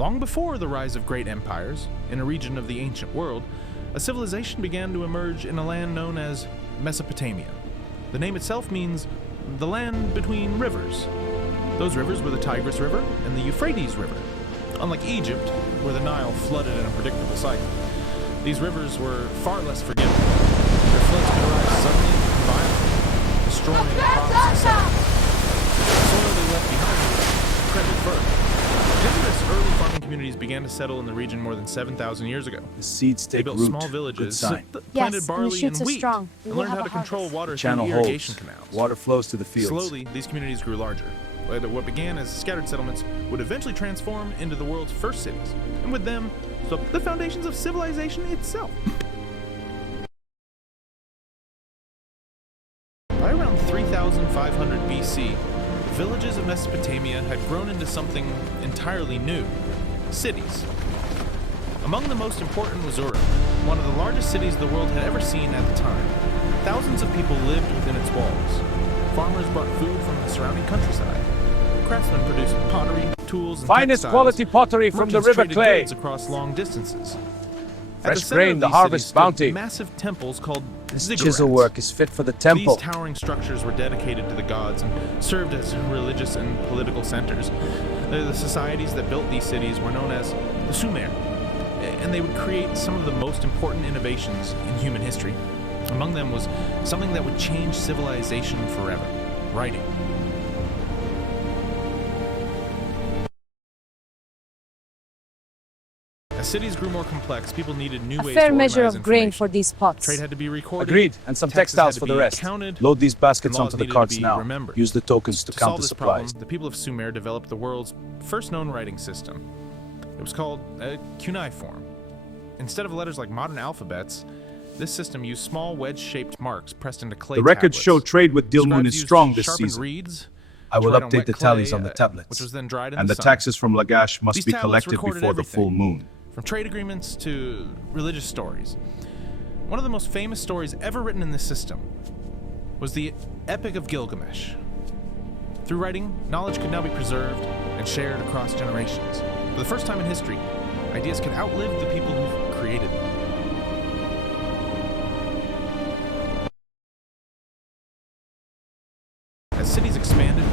Long before the rise of great empires in a region of the ancient world, a civilization began to emerge in a land known as Mesopotamia. The name itself means the land between rivers. Those rivers were the Tigris River and the Euphrates River. Unlike Egypt, where the Nile flooded in a predictable cycle, these rivers were far less forgiving. Their floods could arise suddenly and violently, destroying crops and settlements. The soil they left behind was incredibly fertile. Generous early farming communities began to settle in the region more than 7,000 years ago. The seeds They take built root. small villages, Good sign. planted barley and shoots are wheat, strong. We and will learned how have to a control harvest. water through Channel irrigation holds. canals. Water flows to the fields. Slowly, these communities grew larger. What began as scattered settlements would eventually transform into the world's first cities, and with them, the foundations of civilization itself. By around 3,500 BC, the villages of Mesopotamia had grown into something entirely new: cities. Among the most important was Uruk, one of the largest cities the world had ever seen at the time. Thousands of people lived within its walls. Farmers brought food from the surrounding countryside. Craftsmen produced pottery, tools, and Finest textiles. quality pottery from the Merchants river traded clay. goods across long distances. At Fresh the center grain, of the these harvest cities stood bounty. massive temples called This ziggurats. chisel work is fit for the temple. These towering structures were dedicated to the gods and served as religious and political centers. The societies that built these cities were known as the Sumer, and they would create some of the most important innovations in human history. Among them was something that would change civilization forever: writing. As cities grew more complex, people needed new A ways fair to measure organize of grain information. for these pots. Trade had to be recorded. Agreed, and some taxes textiles had for to the be rest. counted, Load these baskets and laws onto the needed to carts be now. remembered. Use the tokens to count solve the this problem, supplies. the people of Sumer developed the world's first known writing system. It was called cuneiform. Instead of letters like modern alphabets, this system used small wedge-shaped marks pressed into clay The records tablets. show trade with Dilmun Scribes is used strong this sharpened season. reeds I will to write on update wet the tallies clay, on the tablets. which was then dried in And the the sun. taxes from Lagash must These be tablets collected recorded before the full everything, moon. from trade agreements to religious stories. One of the most famous stories ever written in this system was the Epic of Gilgamesh. Through writing, knowledge could now be preserved and shared across generations. For the first time in history, ideas could outlive the people who created them. As cities expanded,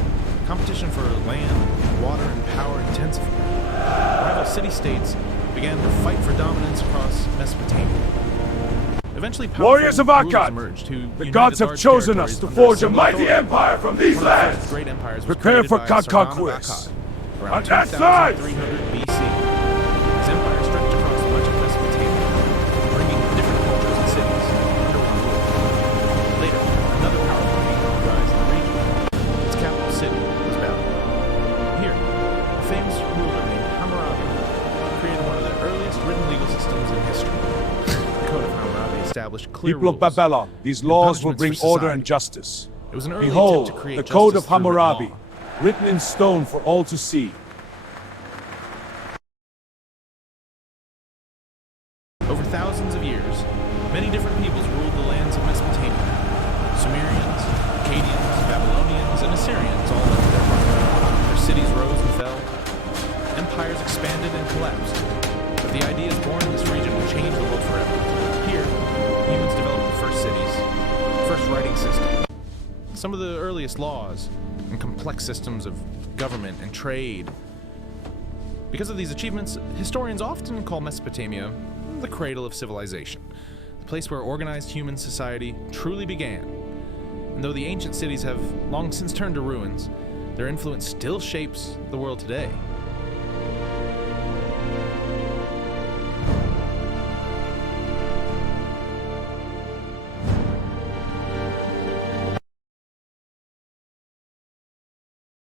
competition for land, water, and power intensified. Rival city-states began to fight for dominance across Mesopotamia. Eventually, powerful Warriors of rulers Akkad, emerged who The united gods have large chosen us territories to under forge a single mighty authority. empire from these One of the lands. first great empires was Prepare created for by Sargon of conquest. Akkad around On that side! 2300 BC. His empire stretched across much of Mesopotamia, bringing different cultures and cities under one rule. Later, another powerful king would rise in the region. Its capital city was Babylon. Here, a famous ruler named Hammurabi created one of the earliest written legal systems in history. The Code of Hammurabi established clear People of rules. Babylon, these and laws will punishments bring for order and society. justice. It was an early Behold, attempt to create the Code of justice through written Hammurabi, law. written in stone for all to see. Over thousands of years, many different peoples ruled the lands of Mesopotamia. Sumerians, Akkadians, Babylonians, and Assyrians all left their mark. Their cities rose and fell. Empires expanded and collapsed. But the ideas born in this region would change the world forever. Here, humans developed the first cities, the first writing system, some of the earliest laws, and complex systems of government and trade. Because of these achievements, historians often call Mesopotamia the cradle of civilization, the place where organized human society truly began. And though the ancient cities have long since turned to ruins, their influence still shapes the world today.